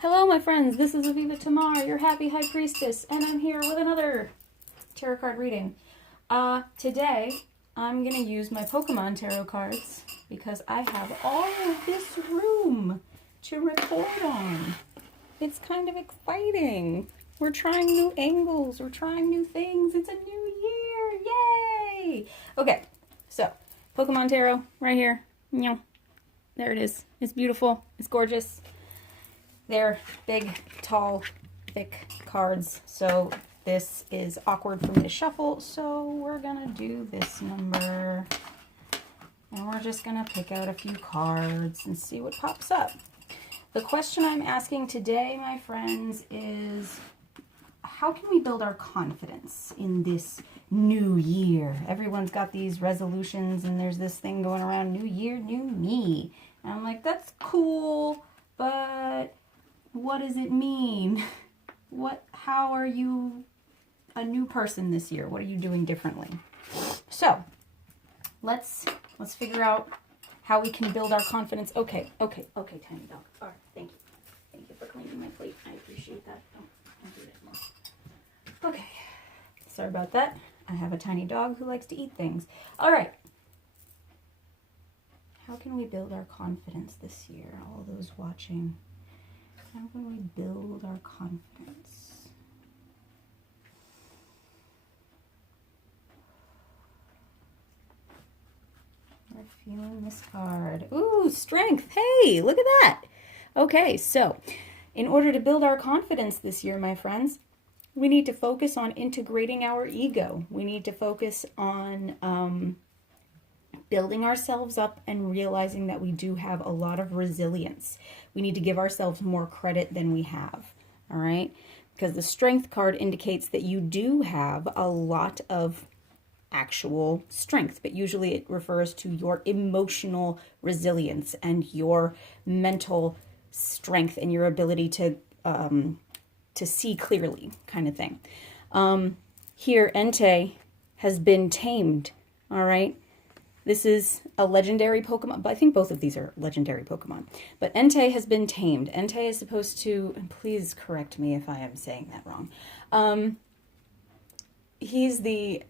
Hello, my friends. This is Aviva Tamar, your happy high priestess, and I'm here with another tarot card reading. Today, I'm going to use my Pokemon tarot cards because I have all of this room to record on. It's kind of exciting. We're trying new angles. We're trying new things. It's a new year. Yay! Okay, so Pokemon tarot right here. There it is. It's beautiful. It's gorgeous. They're big, tall, thick cards, so this is awkward for me to shuffle, so we're gonna do this number, and we're just gonna pick out a few cards and see what pops up. The question I'm asking today, my friends, is how can we build our confidence in this new year? Everyone's got these resolutions, and there's this thing going around, new year, new me. And I'm like, that's cool, but what does it mean? How are you a new person this year? What are you doing differently? So let's figure out how we can build our confidence. Okay, tiny dog. All right, thank you. Thank you for cleaning my plate. I appreciate that. Don't do that more. Okay, sorry about that. I have a tiny dog who likes to eat things. All right. How can we build our confidence this year? All those watching. How can we build our confidence? We're feeling this card. Ooh, strength. Hey, look at that. Okay, so in order to build our confidence this year, my friends, we need to focus on integrating our ego. We need to focus on building ourselves up and realizing that we do have a lot of resilience. We need to give ourselves more credit than we have, all right? Because the strength card indicates that you do have a lot of actual strength, but usually it refers to your emotional resilience and your mental strength and your ability to see clearly, kind of thing. Here, Entei has been tamed, all right? This is a legendary Pokemon, but I think both of these are legendary Pokemon. But Entei has been tamed. Entei is supposed to, and please correct me if I am saying that wrong. He's the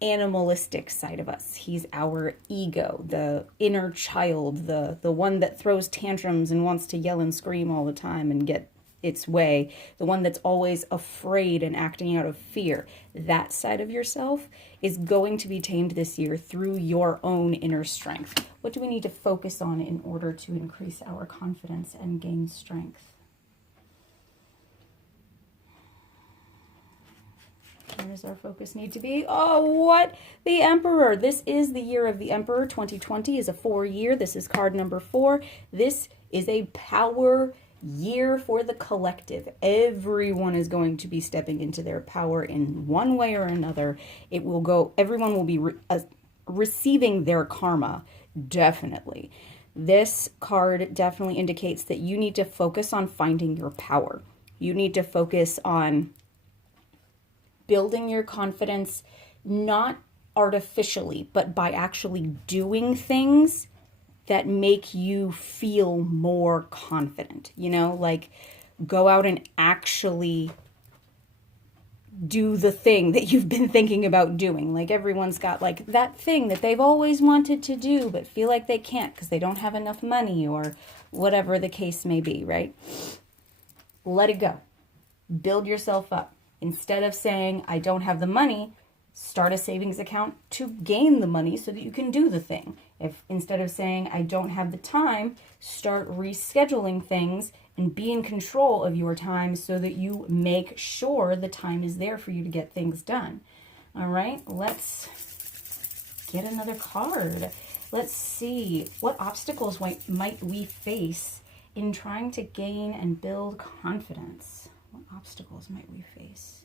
animalistic side of us. He's our ego, the inner child, the one that throws tantrums and wants to yell and scream all the time and get its way, the one that's always afraid and acting out of fear. That side of yourself is going to be tamed this year through your own inner strength. What do we need to focus on in order to increase our confidence and gain strength? Where does our focus need to be? Oh, what? The Emperor. This is the year of the Emperor. 2020 is a 4-year. This is card number 4. This is a power year for the collective. Everyone is going to be stepping into their power in one way or another. Everyone will be receiving their karma, definitely. This card definitely indicates that you need to focus on finding your power. You need to focus on building your confidence, not artificially, but by actually doing things that make you feel more confident, like go out and actually do the thing that you've been thinking about doing. Like everyone's got like that thing that they've always wanted to do, but feel like they can't because they don't have enough money or whatever the case may be, right? Let it go. Build yourself up. Instead of saying, I don't have the money, start a savings account to gain the money so that you can do the thing. If instead of saying, I don't have the time, start rescheduling things and be in control of your time so that you make sure the time is there for you to get things done. All right, let's get another card. Let's see, what obstacles might we face in trying to gain and build confidence? What obstacles might we face?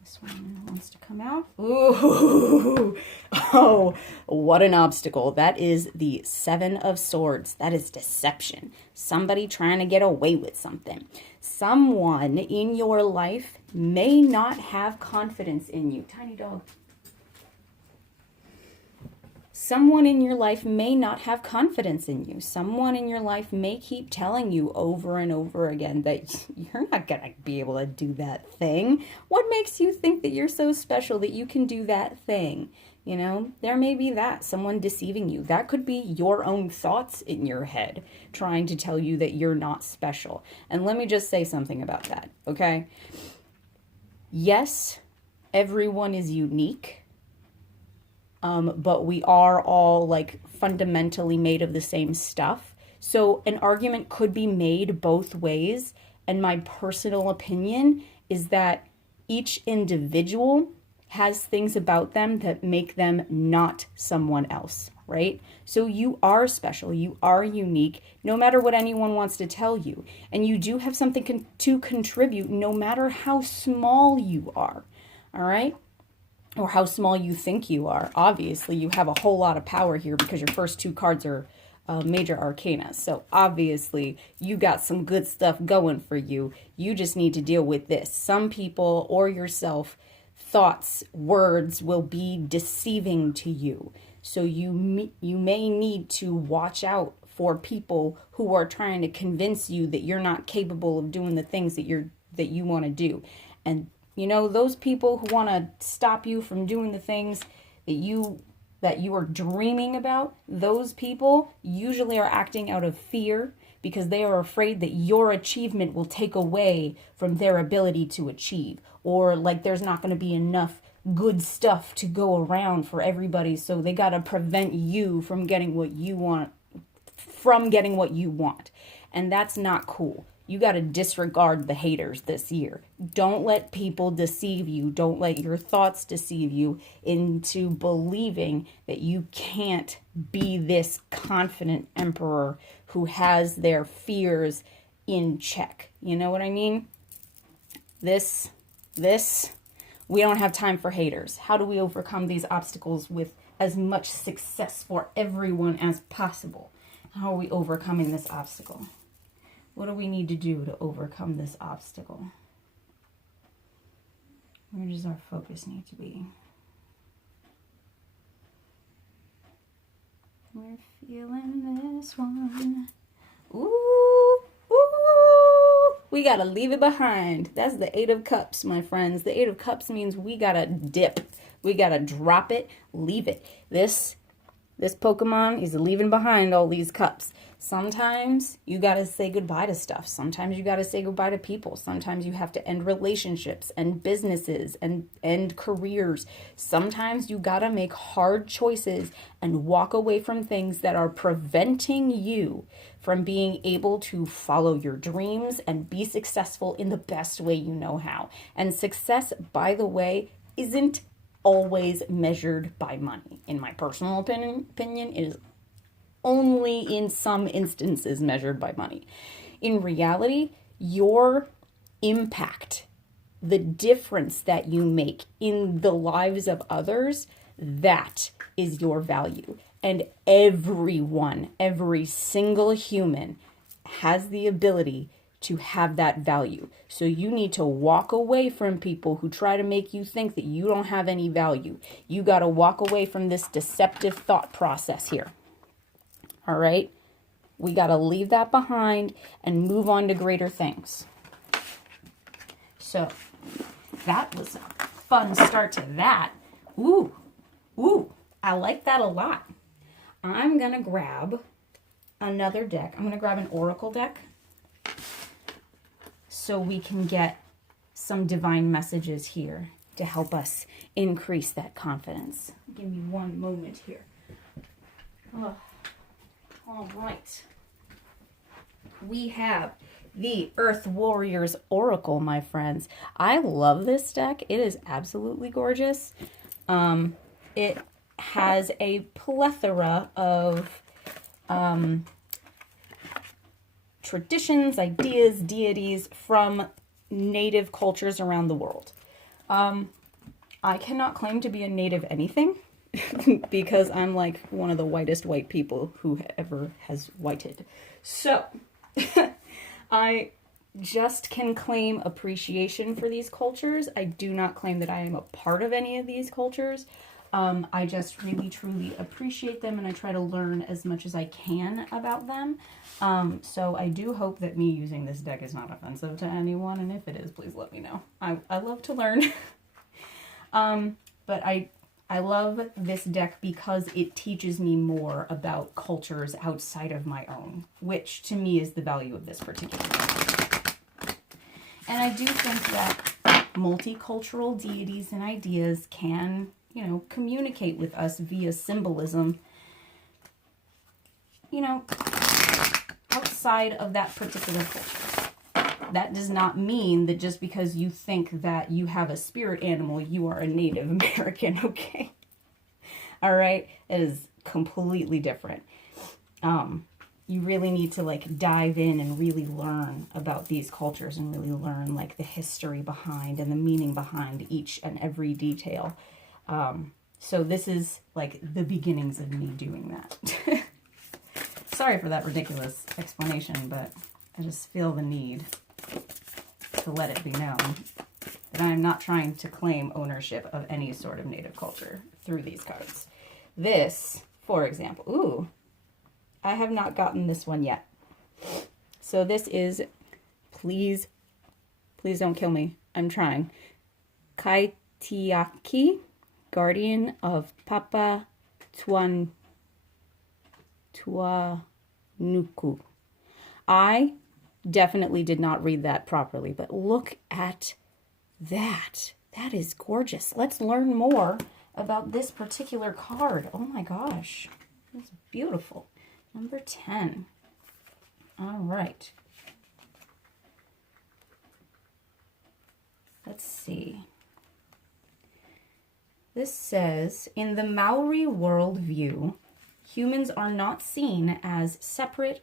This one wants to come out. Ooh, oh, what an obstacle. That is the 7 of Swords. That is deception. Somebody trying to get away with something. Someone in your life may not have confidence in you. Tiny dog. someone in your life may not have confidence in you. Someone in your life may keep telling you over and over again that you're not going to be able to do that thing. What makes you think that you're so special that you can do that thing? You know, there may be that, someone deceiving you. That could be your own thoughts in your head trying to tell you that you're not special. And let me just say something about that, okay? Yes, everyone is unique. But we are all like fundamentally made of the same stuff. So an argument could be made both ways. And my personal opinion is that each individual has things about them that make them not someone else, right? So you are special, you are unique, no matter what anyone wants to tell you. And you do have something to contribute, no matter how small you are, all right? Or how small you think you are. Obviously, you have a whole lot of power here because your first two cards are major arcana. So obviously, you got some good stuff going for you. You just need to deal with this. Some people or yourself, thoughts, words will be deceiving to you. So you may need to watch out for people who are trying to convince you that you're not capable of doing the things that you want to do. And you know, those people who want to stop you from doing the things that you are dreaming about, those people usually are acting out of fear because they are afraid that your achievement will take away from their ability to achieve, or like there's not going to be enough good stuff to go around for everybody, so they got to prevent you from getting what you want, and that's not cool. You got to disregard the haters this year. Don't let people deceive you. Don't let your thoughts deceive you into believing that you can't be this confident emperor who has their fears in check. You know what I mean? This, we don't have time for haters. How do we overcome these obstacles with as much success for everyone as possible? How are we overcoming this obstacle? What do we need to do to overcome this obstacle? Where does our focus need to be? We're feeling this one. Ooh, ooh. We gotta leave it behind. That's the Eight of Cups, my friends. The Eight of Cups means we gotta dip. We gotta drop it, leave it. This Pokemon is leaving behind all these cups. Sometimes you got to say goodbye to stuff. Sometimes you got to say goodbye to people. Sometimes you have to end relationships and businesses and end careers. Sometimes you got to make hard choices and walk away from things that are preventing you from being able to follow your dreams and be successful in the best way you know how. And success, by the way, isn't always measured by money. In my personal opinion, it is only in some instances measured by money. In reality, your impact, the difference that you make in the lives of others, that is your value. And everyone, every single human has the ability to have that value. So you need to walk away from people who try to make you think that you don't have any value. You got to walk away from this deceptive thought process here. All right? We got to leave that behind and move on to greater things. So that was a fun start to that. Ooh, I like that a lot. I'm going to grab another deck. I'm going to grab an Oracle deck so we can get some divine messages here to help us increase that confidence. Give me one moment here. Oh. All right. We have the Earth Warriors Oracle, my friends. I love this deck. It is absolutely gorgeous. It has a plethora of traditions, ideas, deities from native cultures around the world. I cannot claim to be a native anything because I'm like one of the whitest white people who ever has whited. So I just can claim appreciation for these cultures. I do not claim that I am a part of any of these cultures. I just really, truly appreciate them, and I try to learn as much as I can about them. So I do hope that me using this deck is not offensive to anyone, and if it is, please let me know. I love to learn. But I love this deck because it teaches me more about cultures outside of my own, which to me is the value of this particular deck. And I do think that multicultural deities and ideas can, you know, communicate with us via symbolism, you know, outside of that particular culture. That does not mean that just because you think that you have a spirit animal, you are a Native American, okay? All right? It is completely different. You really need to like dive in and really learn about these cultures and really learn like the history behind and the meaning behind each and every detail. So this is like the beginnings of me doing that. Sorry for that ridiculous explanation, but I just feel the need to let it be known that I am not trying to claim ownership of any sort of Native culture through these cards. This, for example, ooh, I have not gotten this one yet. So this is, please don't kill me. I'm trying. Kaitiaki, guardian of Papa Tuanuku. I definitely did not read that properly, but look at that. That is gorgeous. Let's learn more about this particular card. Oh my gosh. It's beautiful. Number 10. All right. Let's see. This says, in the Maori worldview, humans are not seen as separate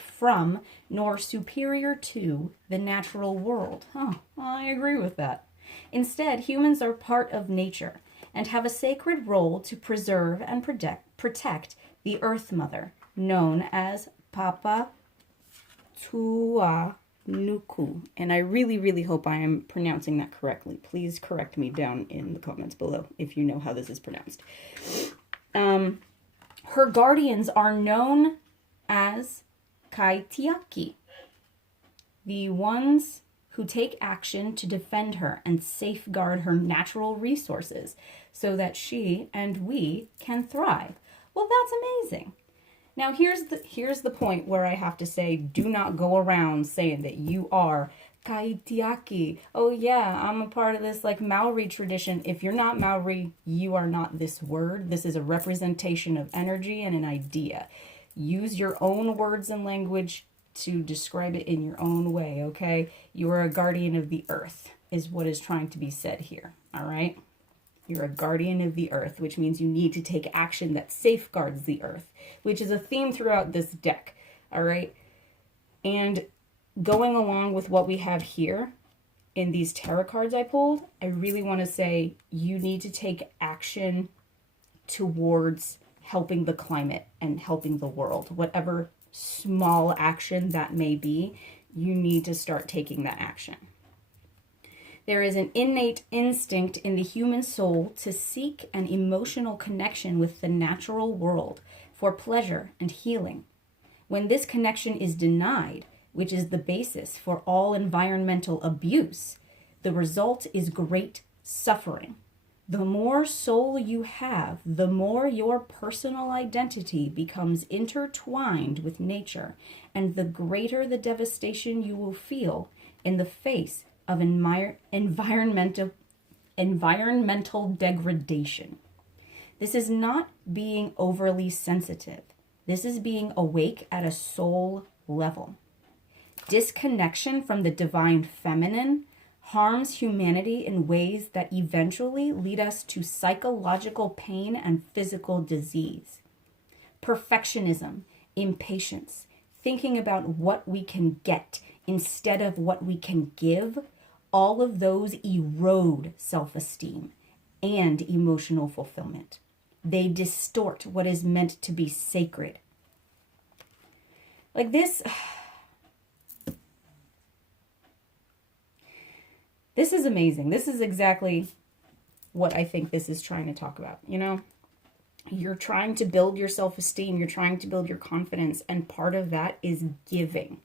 from nor superior to the natural world. Oh, well, I agree with that. Instead, humans are part of nature and have a sacred role to preserve and protect the Earth Mother, known as Papa Tuanuku. And I really, really hope I am pronouncing that correctly. Please correct me down in the comments below if you know how this is pronounced. Her guardians are known as Kaitiaki, the ones who take action to defend her and safeguard her natural resources so that she and we can thrive. Well, that's amazing. Now, here's the point where I have to say, do not go around saying that you are Kaitiaki. Oh yeah, I'm a part of this like Maori tradition. If you're not Maori, you are not this word. This is a representation of energy and an idea. Use your own words and language to describe it in your own way, okay? You are a guardian of the earth, is what is trying to be said here, all right? You're a guardian of the earth, which means you need to take action that safeguards the earth, which is a theme throughout this deck, all right? And going along with what we have here in these tarot cards I pulled, I really want to say you need to take action towards helping the climate and helping the world. Whatever small action that may be, you need to start taking that action. There is an innate instinct in the human soul to seek an emotional connection with the natural world for pleasure and healing. When this connection is denied, which is the basis for all environmental abuse, the result is great suffering. The more soul you have, the more your personal identity becomes intertwined with nature, and the greater the devastation you will feel in the face of environmental degradation. This is not being overly sensitive. This is being awake at a soul level. Disconnection from the divine feminine harms humanity in ways that eventually lead us to psychological pain and physical disease. Perfectionism, impatience, thinking about what we can get instead of what we can give, all of those erode self-esteem and emotional fulfillment. They distort what is meant to be sacred. Like this is amazing. This is exactly what I think this is trying to talk about, you know? You're trying to build your self-esteem, you're trying to build your confidence, and part of that is giving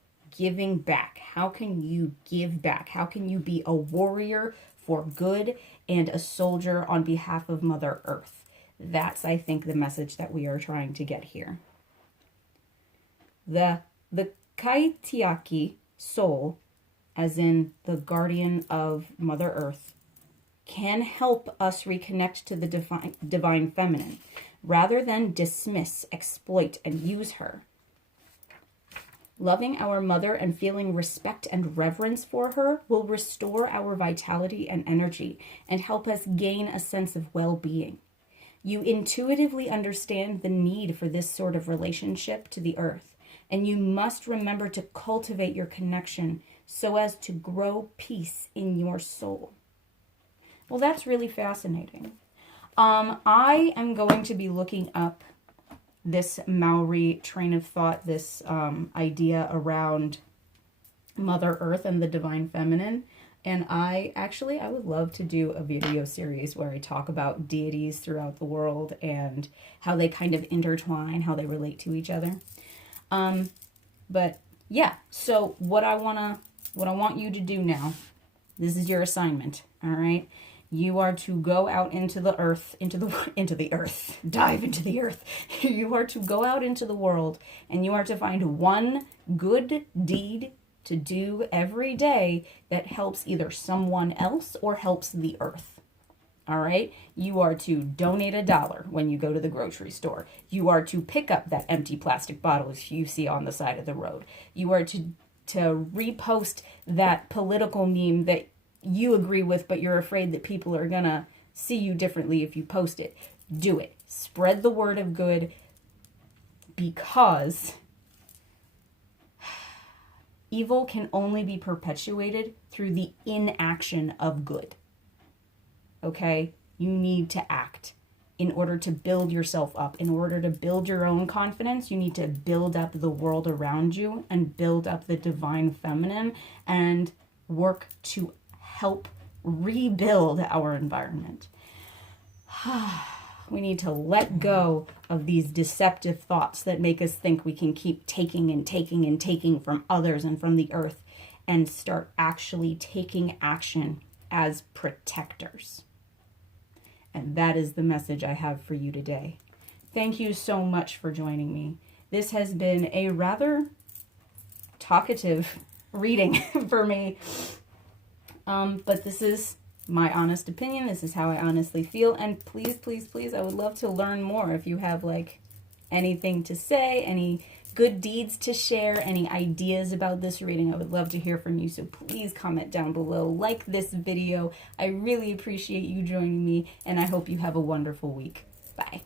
back. How can you give back? How can you be a warrior for good and a soldier on behalf of Mother Earth? That's, I think, the message that we are trying to get here. The Kaitiaki soul, as in the guardian of Mother Earth, can help us reconnect to the divine feminine, rather than dismiss, exploit, and use her. Loving our mother and feeling respect and reverence for her will restore our vitality and energy and help us gain a sense of well-being. You intuitively understand the need for this sort of relationship to the earth, and you must remember to cultivate your connection so as to grow peace in your soul. Well, that's really fascinating. I am going to be looking up this Maori train of thought, this idea around Mother Earth and the divine feminine. And I would love to do a video series where I talk about deities throughout the world and how they kind of intertwine, how they relate to each other. But yeah, so what I want you to do now, this is your assignment, all right? You are to go out into the earth, dive into the earth. You are to go out into the world, and you are to find one good deed to do every day that helps either someone else or helps the earth. All right? You are to donate $1 when you go to the grocery store. You are to pick up that empty plastic bottle you see on the side of the road. You are to repost that political meme that you agree with, but you're afraid that people are gonna see you differently if you post it. Do it. Spread the word of good, because evil can only be perpetuated through the inaction of good. Okay? You need to act in order to build yourself up. In order to build your own confidence, you need to build up the world around you and build up the divine feminine and work to help rebuild our environment. We need to let go of these deceptive thoughts that make us think we can keep taking and taking and taking from others and from the earth, and start actually taking action as protectors. And that is the message I have for you today. Thank you so much for joining me. This has been a rather talkative reading for me. But this is my honest opinion. This is how I honestly feel. And please, please, please, I would love to learn more. If you have like anything to say, any good deeds to share, any ideas about this reading, I would love to hear from you. So please comment down below, like this video. I really appreciate you joining me, and I hope you have a wonderful week. Bye.